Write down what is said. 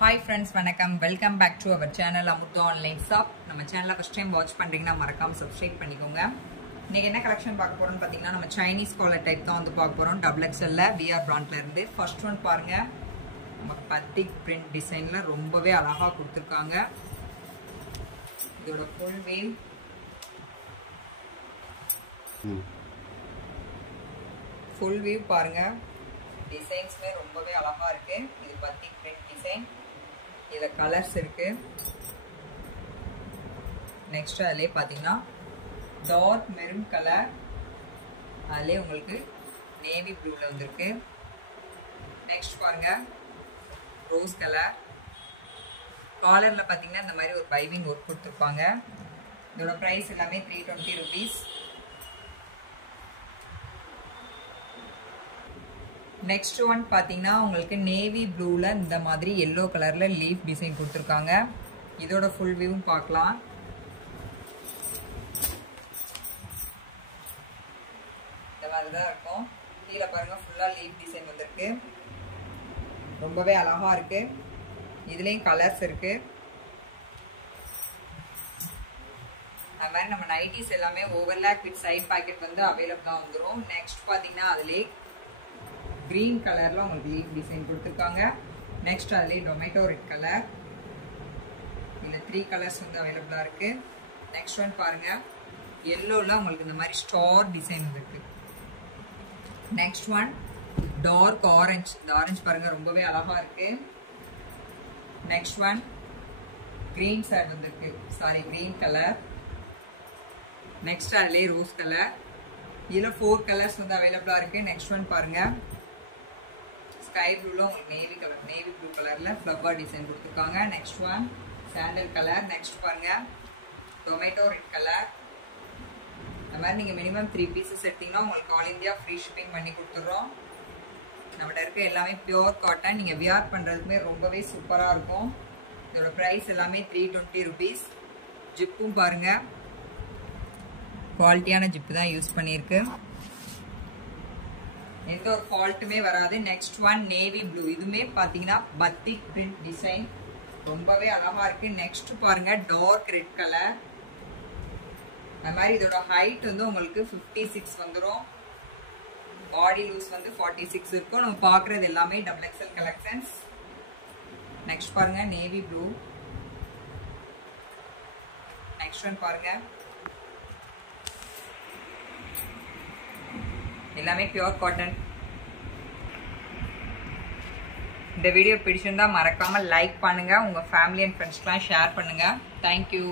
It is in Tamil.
Hi friends, வணக்கம். Welcome back to our channel Amuthu Online Shop. நம்ம சேனலை first time watch பண்றீங்கன்னா மறக்காம subscribe பண்ணிக்கோங்க. இன்னைக்கு என்ன கலெக்ஷன் பார்க்க போறோம்னு பாத்தீங்கன்னா நம்ம Chinese collar type தான் வந்து பார்க்க போறோம். XXL ல VR brandல இருந்து. First one பாருங்க. நம்ம batik print designல ரொம்பவே அழகா கொடுத்திருக்காங்க. இதோட full view full view பாருங்க. டிசைன்ஸ்மே ரொம்பவே அழகா இருக்கு. இது batik print டிசைன். இதுல கலர்ஸ் இருக்கு. நெக்ஸ்ட் அதுலயே பாத்தீங்கன்னா டார்க் மெரூன் கலர், அதுலயே உங்களுக்கு நேவி ப்ளூல வந்திருக்கு. நெக்ஸ்ட் பாருங்க ரோஸ் கலர். காலர்ல பாத்தீங்கன்னா இந்த மாதிரி ஒரு பைவிங் ஒர்க் கொடுத்துருப்பாங்க. இதோட பிரைஸ் எல்லாமே 320 rupees. நெக்ஸ்ட் ஒன் பாத்தீங்கன்னா உங்களுக்கு நேவி ப்ளூல இந்த மாதிரி எல்லோ கலர்ல லீஃப் டிசைன் கொடுத்துருக்காங்க. இதோட ஃபுல் வியூவும் பார்க்கலாம். இந்த மாதிரி தான் இருக்கும். கீழே பாருங்க ஃபுல்லா லீஃப் டிசைன் வந்திருக்கு. ரொம்பவே அழகா இருக்கு. இதுலயும் கலர்ஸ் இருக்கு. அது மாதிரி நம்ம நைட்டிஸ் எல்லாமே ஓவர்லாக் வித் சைட் பாக்கெட் வந்து அவைலபிளா வந்துடும். நெக்ஸ்ட் பாத்தீங்கன்னா அதுலயே கிரீன் கலர்ல உங்களுக்கு லீஃப் டிசைன் கொடுத்துருக்காங்க. நெக்ஸ்ட் அதுலயே டொமேட்டோ ரெட் கலர். இதுல 3 கலர்ஸ் வந்து அவைலபிளா இருக்கு. நெக்ஸ்ட் ஒன் பாருங்க எல்லோல உங்களுக்கு இந்த மாதிரி ஸ்டார் டிசைன் இருக்கு. Next one dark orange. இந்த ஆரஞ்சு பாருங்க ரொம்பவே அழகா இருக்கு. நெக்ஸ்ட் ஒன் கிரீன் சைடு வந்துருக்கு. Sorry green colour. நெக்ஸ்ட் அதுலயே ரோஸ் கலர். இதுல 4 கலர்ஸ் வந்து அவைலபிளா இருக்கு. நெக்ஸ்ட் ஒன் பாருங்க ஸ்கை ப்ளூல உங்களுக்கு நேவி ப்ளூ கலர்ல ஃப்ளவர் டிசைன் கொடுத்துருக்காங்க. Next one sandal colour. Next பாருங்க டொமேட்டோ ரெட் கலர். இந்த மாதிரி நீங்க மினிமம் 3 பீசஸ் எடுத்தீங்கன்னா உங்களுக்கு ஆல் இந்தியா ஃப்ரீ ஷிப்பிங் பண்ணி கொடுத்துட்றோம். நம்மகிட்ட இருக்க எல்லாமே பியூர் காட்டன். நீங்க வியர் பண்றதுக்குமே ரொம்பவே சூப்பரா இருக்கும். இதோட பிரைஸ் எல்லாமே 320 rupees. ஜிப்பும் பாருங்க குவாலிட்டியான ஜிப்பு தான் யூஸ் பண்ணியிருக்கு. எந்த ஒரு ஃபால்ட்டுமே வராது. Next one navy blue. இதுவுமே பார்த்தீங்கன்னா பத்திக் பிரிண்ட் டிசைன் ரொம்பவே அழகா இருக்கு. நெக்ஸ்ட் பாருங்க டார்க் ரெட் கலர். அது மாதிரி இதோட ஹைட் வந்து உங்களுக்கு 56 வந்துடும். பாடி லூஸ் வந்து 46 இருக்கும். நம்ம பார்க்குறது எல்லாமே XXL கலெக்ஷன்ஸ். நெக்ஸ்ட் பாருங்க நேவி ப்ளூ. நெக்ஸ்ட் ஒன் பாருங்க எல்லாமே பியூர் காட்டன். இந்த வீடியோ பிடிச்சிருந்தா மறக்காம லைக் பண்ணுங்க. உங்க ஃபேமிலி அண்ட் ஃப்ரெண்ட்ஸ்க்குலாம் ஷேர் பண்ணுங்க. தேங்க்யூ.